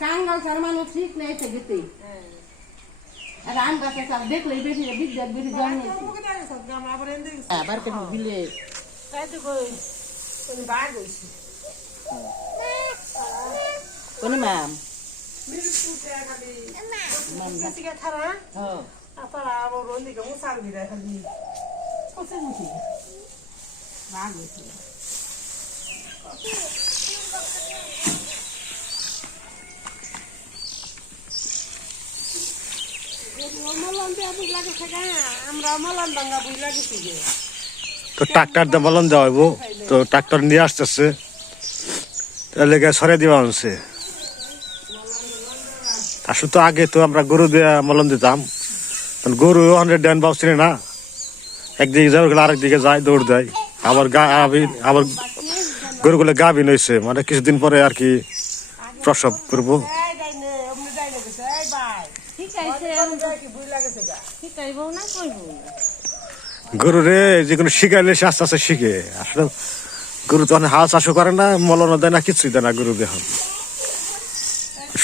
কাঙ্গাল ছাড়া মানুষ ঠিক নেই সে গেতে আর আম গাছে সব দেখলেই বেশি বিদ্যার বেশি জন্মেছে আবার কেন বিলে কোন ম্যাম হ্যাঁ বাঘ হয়েছে তো ট্রাক্টর দিয়ে মলন দেওয়া হইব তো ট্রাক্টর নিয়ে আসতেছে। তার লেগে সরে দেওয়া হচ্ছে আসলে তো আগে তো আমরা গরু দিয়ে মলন দিতাম। গরু হান্ড্রেড ড্যান পাচ্ছি না। একদিকে যাবে গেলে আরেকদিকে যায়, দৌড় দেয়। আবার গা, আবি- আবার গরুগুলো গাভিন হয়েছে মানে কিছুদিন পরে আর কি প্রসব করব। গরু রে যে কোনো শিখাইলে সে আস্তে আস্তে শিখে আসলে গরু তো অনেক হাল চাষও করে না মলনও দেয় না কিছুই দেয় না গরু দেহ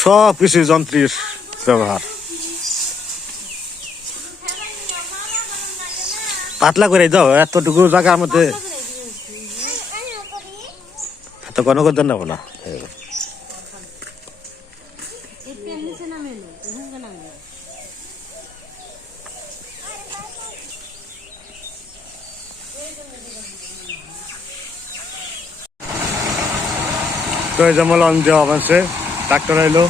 সব কিছু যন্ত্রের ব্যবহার পাতলা করে দাও এতটুকু জায়গার মধ্যে এত ঘন করে নেব না তো এই যে লঞ্চ দেওয়া আছে ট্রাক্টর এলো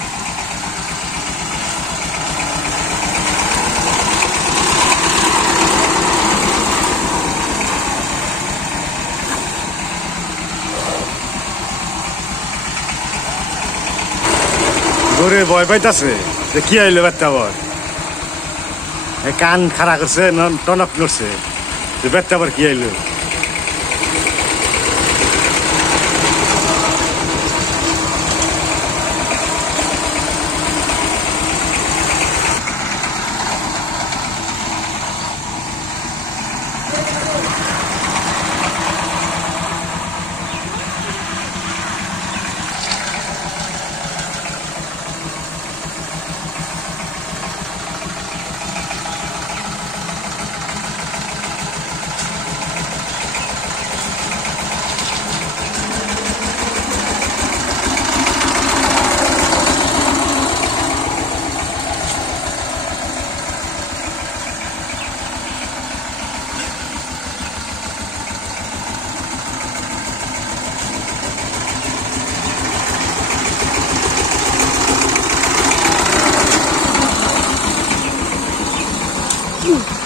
গরুর ভয় পাইতাছে যে কি আইলো বেত্তা আবার। কান খাড়া করছে, ন- টনক নড়ছে। যে বেত্তা আবার কি আইলো? গরুর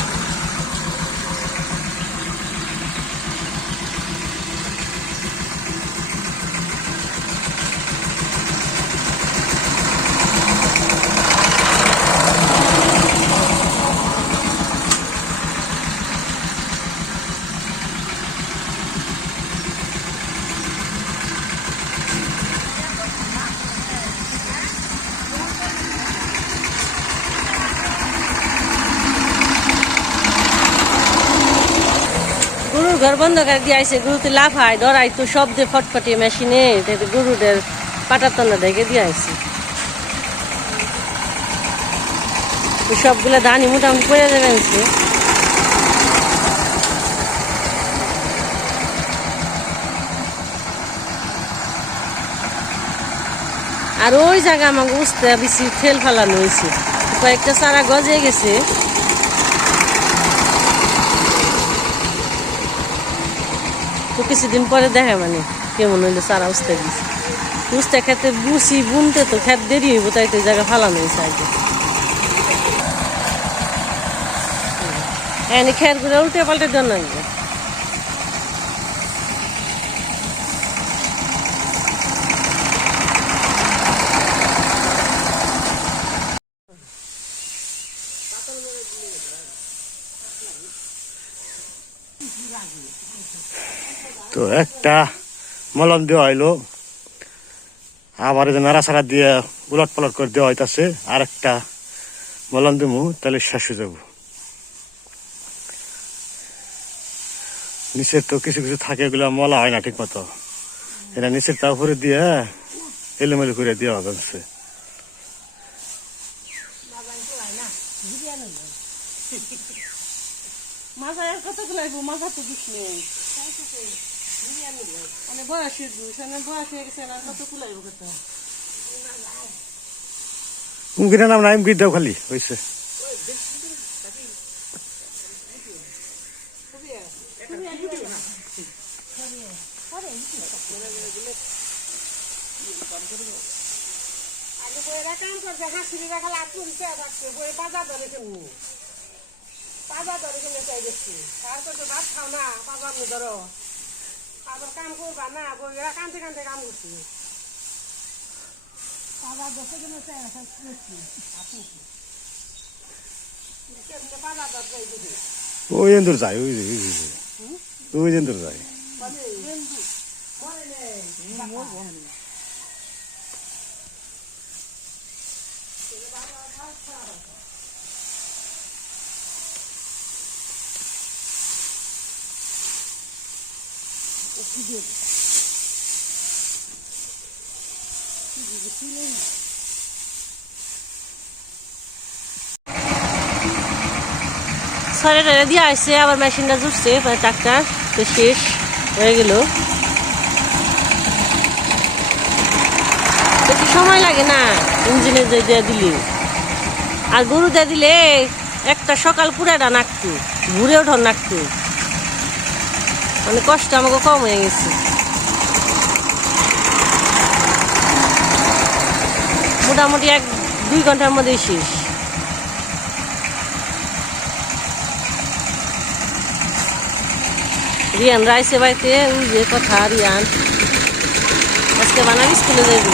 ঘর বন্ধ করে দিয়ে আইসে গরুতে লাফায় ডরাই তো শব্দে ফটফটিয়ে মেশিনে গরুদের পাটাতনা দেখে দিয়ে আইসে সবগুলো ধানি মোটামুটি পড়ে যাবেন সে আর ওই জায়গা আমাকে বুঝতে বেশি ঠেল ফেলানো হয়েছে কয়েকটা সারা গজে গেছে। তো কিছুদিন পরে দেখা মানে কেমন হইলে সারা উস্তে গেছে। উস্তে খেতে বুসি বুনতে তো খেত দেরি হইব, তাই তো জায়গা ফালানো হয়েছে আগে। এনে খেয়ার ঘুরে উল্টে পাল্টে দেন তো একটা মলম দেওয়া হইল। আবার যে নাড়াচাড়া দিয়ে উলট পালট করে দেওয়া হইতাছে, আর একটা মলম দেবো তাহলে শেষ হয়ে যাব। নিচের তো কিছু কিছু থাকে, এগুলো মলা হয় না ঠিক মতো এটা নিচের তা উপরে দিয়ে হ্যাঁ, এলোমেলো করে দেওয়া যাচ্ছে মাথায় আর কত গুলাইবো মাথা তো দুষ নেই। মানে বয়সের দুষ মানে বয়স হয়ে গেছে আর কত কুলাইবো কত উমকিনা নাম নাই দাও খালি হয়েছে আগে বইয়েরা কাম করছে হাসিরা খালি আত্মন চেয়ে রাখছে বই বাজার ধরে কেমনি বাজার ধরে কেমনি চাই দেখছি। তারপর তো ভাত খাও না বাজার নি ধরো। আবার কাম করবা না বইয়েরা কানতে কানতে কাম করছি। বাজার ধরতে কেমনি চাই রাখছি কেমনি বাজার ধর চাই দিদি ওই এন্দুর যায় ওই যে, ওই যে, ওই যে। ওই এন্দুর যায় সরে দিয়ে আসছে আবার মেশিনটা মানে ট্রাক্টার তো শেষ হয়ে গেল একটু সময় লাগে না ইঞ্জিনে দিয়ে দিলে। আর গরু দিয়ে দিলে, একটা সকাল পুরাটা নাকতু ঘুরে ওঠর নাকতু মানে কষ্ট আমাকে কম হয়ে গেছে। মোটামুটি এক, দুই ঘণ্টার মধ্যেই শেষ। রিয়ান রাইসে বাড়িতে, ওই যে কথা, রিয়ান। আজকে বানাবি স্কুলে যাইবি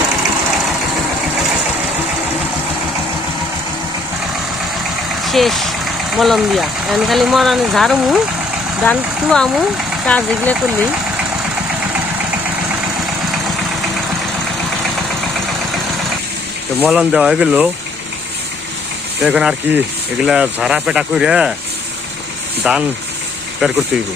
শেষ, মলম দিয়া। এখন খালি মরানে ঝাড়মু ধান তুয়ামু কাজ এগুলো করলি তো মলন দেওয়া গেল। এখন আর কি, এগুলা ঝাড়া পেটা করে ধান বের করতে হইব।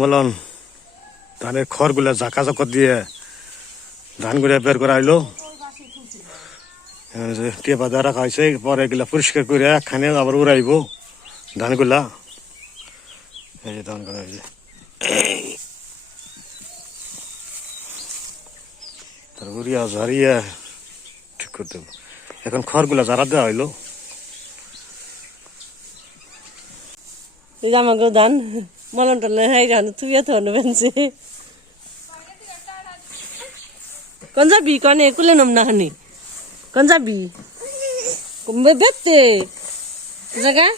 মলন ধানের খড়গুলা জাকা জাকত দিয়ে ধানগুলা বের করা হইল। টেপা দেওয়া রাখা হয়েছে, পরে এগুলা পরিষ্কার করে একখানে আবার উড়াইব ধানগুলা। এই যে ধান করা হয়েছে। তারপর ঝাড়িয়া ঠিক করতে হবে। এখন খড়গুলা ঝাড়া দেওয়া হইল। যে আমাকে ধান মলন টলন হাই গান তুই তো বেনছে কোন যাবি? কনে, কুলে নম না হানি কোন যাবি? বেতে। জাগা?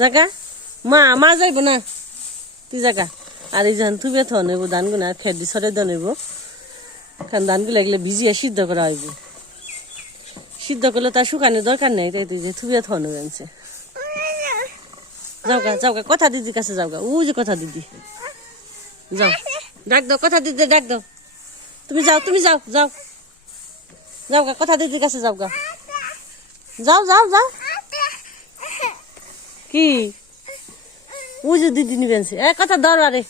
জাগা? মা মা যাইব না। তুই জাগা। আর এই যান তুই বেথ নেব ধান গুনা খেত দি সরে দ নেব। কারণ ধানগুলো এগুলো ভিজিয়ে সিদ্ধ করা হইব। সিদ্ধ করলে তার শুকানোর দরকার নেই, তাই তুই যে তুই বেথ নেবে যাও গা যাও গা, কথা দিদির কাছে যাও গা। যে কথা দিদি। যাও। ডাক দাও, কথা দিদি ডাক দাও। তুমি যাও তুমি যাও যাও। যাও গা, কথা দিদির কাছে যাও গা। যাও যাও যাও। কি? ওই যে দিদি নিবেন এ, কথা দরবারে এই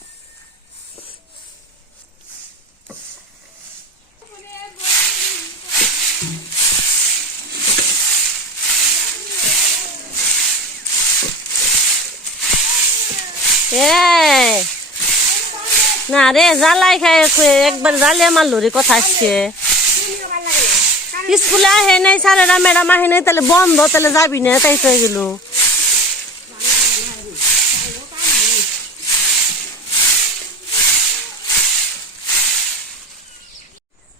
না রে, জ্বালাই খাই একবার জ্বালিয়ে মারলো রে কথা আসছে স্কুলে আহে নাই স্যারেরা, ম্যাডাম আহে নাই, তাহলে বন্ধ, তাহলে যাবি না, তাই হয়ে গেল।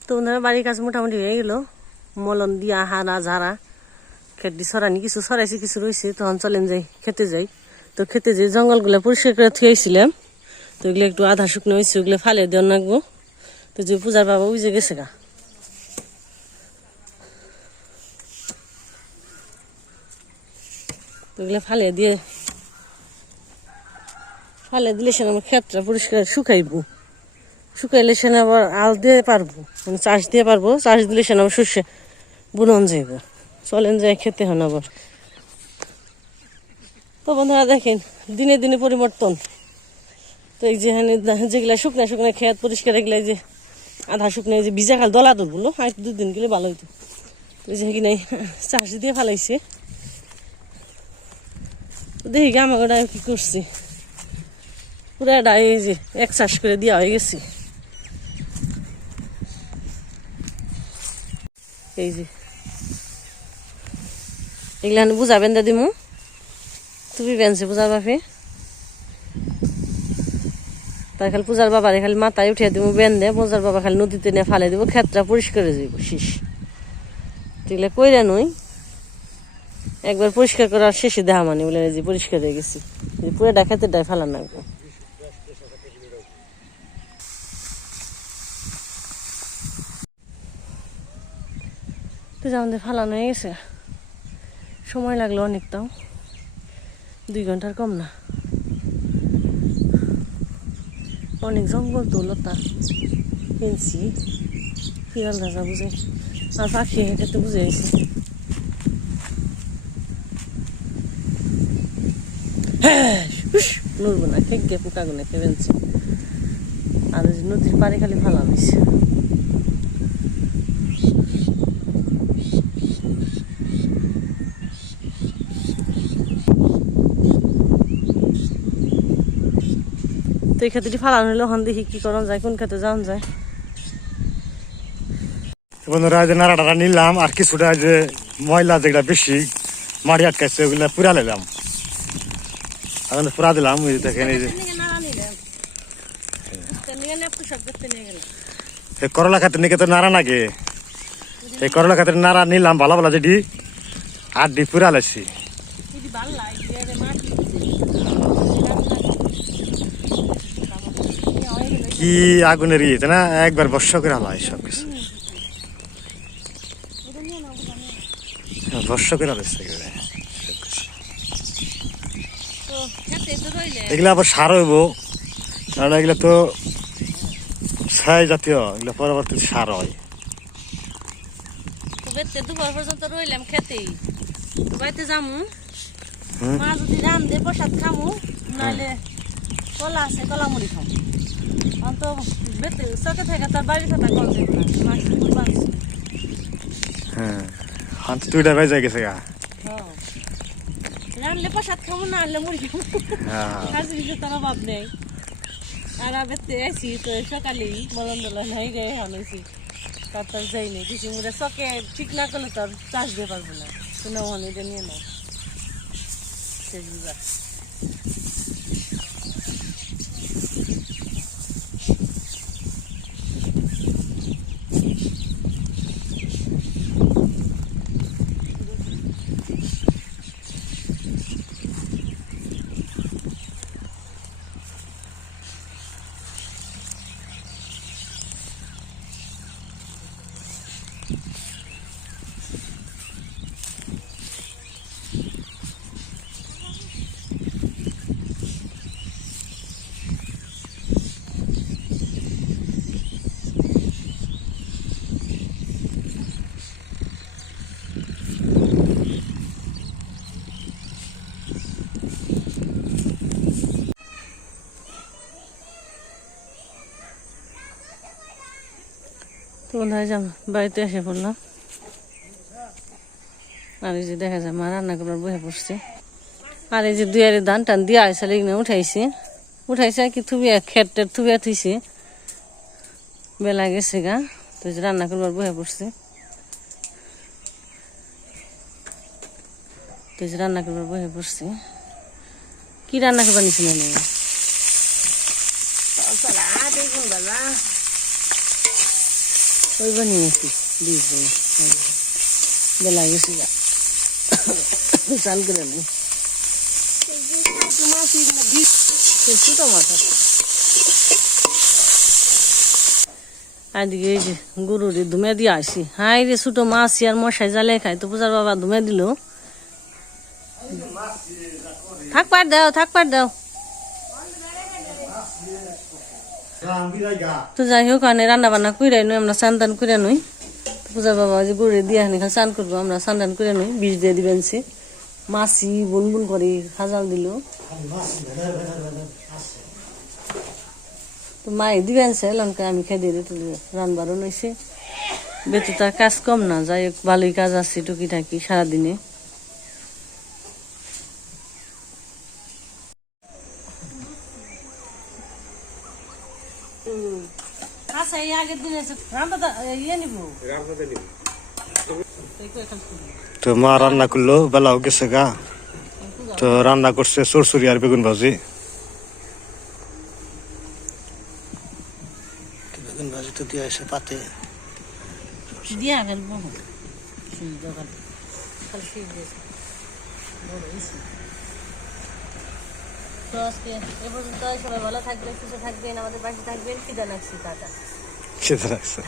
তোমাদের বাড়ির কাজ মোটামুটি হয়ে গেল। মলন দিয়া, হারা ঝাড়া খেতে সরানি, কিছু সরাইছি, কিছু রয়েছে তখন চলেন যাই, খেতে যাই। তো খেতে যে জঙ্গলগুলো পরিষ্কার করে থুয়েছিলাম তো ওগুলো একটু আধা শুকনো হয়েছে ওগুলো ফালে দেওয়ার নাকবো তো যে পূজার বাবা উজে গেছে গা। তো ওগুলো ফালে দিয়ে ফালে দিলে সে আমার ক্ষেতটা পরিষ্কার শুকাইব। শুকাইলে সেন আবার আল দিয়ে পারব মানে চাষ দিয়ে পারব, চাষ দিলে সেন আবার শস্যে বুনন যাইব। চলেন যাই খেতে হন আবার। তো বন্ধুরা দেখেন, দিনে দিনে পরিবর্তন। তো এই যে এখানে যেগুলা শুকনা শুকনা খেত পরিষ্কার এগুলা যে আধা শুকনো যে ভিজা খাল, দলা বলল আর দুদিন গেলে ভালো হইতো। তো যে কিনে চাষ দিয়ে ফালাইছে দেখি আমাকে কি করছি। পুরা ডাই এই যে এক চাষ করে দেওয়া হয়ে গেছে। এই যে। এগুলা বুঝাবেন দাদি তুমি বেনছে পূজার বাপে তাই খালি পূজার বাবারে খালি মাথায় উঠিয়ে দিব বেন দে পূজার বাবা খালি নদীতে নিয়ে ফালে দিব, ক্ষেতটা পরিষ্কার হয়ে যাইব, শীষ। এগুলা কইরা নই। একবার পরিষ্কার করার শেষে দেখা মানে বলে যে পরিষ্কার হয়ে গেছি। যে পুরোটা খেতে ডাই ফালান লাগবো। তো আমাদের ফালানো হয়ে গেছে। সময় লাগল অনেকটাও। দুই ঘণ্টার কম না। অনেক জঙ্গল তো লতা পেয়েছি বিড়াল রাজা বুঝে। আর পাখি হেঁটে তো বুঝে গেছি নড়বো না খেগে পোকাগুলো খেয়েছি আর ওই যে নদীর পাড়ে খালি ফালা হয়েছে তো এই ক্ষেত্রে ফালানো হলো হন দেখি কি করন যায়, কোন ক্ষেত্রে যাওয়া যায়। বন্ধুরা যে নাড়াটা নিলাম, আর কিছুটা যে ময়লা যেগুলা বেশি, মাড়ি আটকাইছে, ওগুলা পুরা নিলাম। এখন পুরা দিলাম, ওই দেখেন, এই যে। করলা খাতে নিকে তো নাড়া নাগে? এই করলা খাতে নাড়া নিলাম, ভালো ভালো যেটি, আর ডি পুরা লাইছি কি আগুনের ইয়ে না? একবার বর্ষা করে আলা সব কিছু। বর্ষা করে আলাইছে একেবারে এগুলা আবার সার হইব। কারণ এগুলা তো ছাই জাতীয় এগুলা পরবর্তীতে সার হয়। দুপুর পর্যন্ত রইলাম খেতেই বাড়িতে যামু। মা যদি রাম দে প্রসাদ খামু নাহলে কলা আছে কলা মুড়ি খামু। অন্ত বেতে চকে থেকে তার বাড়ি থাকা কল হ্যাঁ হাত দুইটা বেজে গেছে গা। রানলে প্রসাদ খামু না আনলে হ্যাঁ। হাজির কিছু তার অভাব নেই। আর আবেতে আছি তো সকালেই মরণ দোলা নাই গায়ে হানাইছি তারপর যাই নেই। কিছু মুড়ে চকে ঠিক না করলে তো আর চাষ দিয়ে পারব না। কোনো অনেকে নিয়ে নাও শেষ বুঝা। বন্ধুরা যাম বাড়িতে এসে পড়লাম। আর এই যে দেখা যায়, মা রান্না করার বসে পড়ছে। আর এই যে দুয়ারে ধান টান দিয়ে আসলে এখানে উঠাইছে। উঠাইছে আর কি থুবিয়া খেট টেট থুবিয়া থুইছে। বেলা গেছে গা, তো রান্না করবার বসে পড়ছে। তো রান্না করবার বসে পড়ছে। কি রান্না করবার নিছি না ওই বানিয়েছি বীজ বেলা গেছে চাল করে নি। আদিকে এই যে গরুরে ধুমে দিয়ে আসি। হাই রে ছোটো মাছ আর মশাই জালে খাই তো পূজার বাবা ধুমে দিল। থাক পার দাও, থাক পার দাও। তো যাই হোক আনে রান্না বান্না কইরাই নই আমরা চান টান করে নই পূজা বাবা যে গড়ে দিয়ে হানি খালি চান করব আমরা চান টান করে নই বিষ দিয়ে দিবেন সে। মাছি বুন বুন করে খাজাল দিল। তো মাই দিবেন সে লঙ্কা আমি খেয়ে দিয়ে দিতে রানবারও নইছে। বেতু তার কাজ কম না যাই হোক ভালোই কাজ আছে টুকি থাকি সারাদিনে আচ্ছা এই আগের দিন এসে রান্না ইয়ে নিব। তো মা রান্না করল বেলাও গেছে গা। তো রান্না করছে সরসরি আর বেগুন ভাজি। বেগুন ভাজি তো দিয়ে এসে পাতে। দিয়া ইসি তো আজকে এ পর্যন্ত সবাই ভালো থাকবেন সুস্থ থাকবেন আমাদের পাশে থাকবেন। খিদা লাগছে টাটা। ভালো লাগছে